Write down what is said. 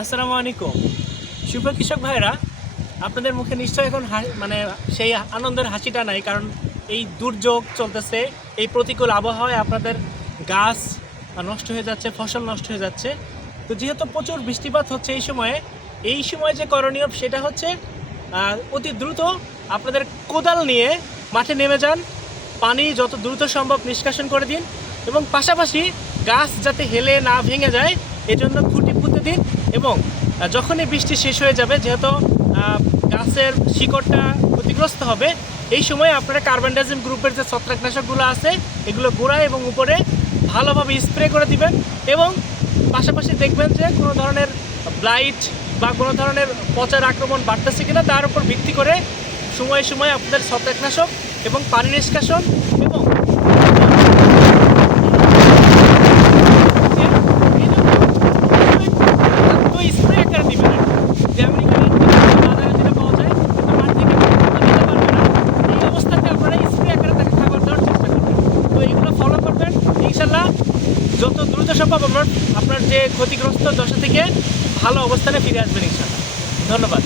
আসসালামু আলাইকুম শুভ কৃষক ভাইরা, আপনাদের মুখে নিশ্চয় এখন মানে সেই আনন্দের হাসিটা নাই, কারণ এই দুর্যোগ চলতেছে। এই প্রতিকূল আবহাওয়ায় আপনাদের গাছ নষ্ট হয়ে যাচ্ছে, ফসল নষ্ট হয়ে যাচ্ছে। তো যেহেতু প্রচুর বৃষ্টিপাত হচ্ছে এই সময় যে করণীয় সেটা হচ্ছে অতি দ্রুত আপনাদের কোদাল নিয়ে মাঠে নেমে যান, পানি যত দ্রুত সম্ভব নিষ্কাশন করে দিন এবং পাশাপাশি গাছ যাতে হেলে না ভেঙে যায় এজন্য খুঁটি পুঁতে দিন। এবং যখনই বৃষ্টি শেষ হয়ে যাবে, যেহেতু গাছের শিকড়টা ক্ষতিগ্রস্ত হবে, এই সময় আপনারা কার্বনডাজিম গ্রুপের যে ছত্রাকনাশকগুলো আছে এগুলো গোড়ায় এবং উপরে ভালোভাবে স্প্রে করে দিবেন। এবং পাশাপাশি দেখবেন যে কোনো ধরনের ব্লাইট বা কোনো ধরনের পচার আক্রমণ বাড়তেছে কিনা তার উপর ভিত্তি করে সময়ে সময়ে আপনাদের ছত্রাকনাশক এবং পানি নিষ্কাশন এবং স্প্রে আকারে দিবেন। যে আমেরিকান বাজারে যেটা পাওয়া যায় কিন্তু মাঠ থেকে দিতে পারবে না, এই অবস্থাতে আপনারা স্প্রে আকারে তাকে খাবার দেওয়ার চেষ্টা করবেন। তো এইগুলো ফলো করবেন, ইনশাল্লাহ যত দ্রুত সম্ভব আপনার যে ক্ষতিগ্রস্ত দশা থেকে ভালো অবস্থানে ফিরে আসবেন ইনশাল্লাহ। ধন্যবাদ।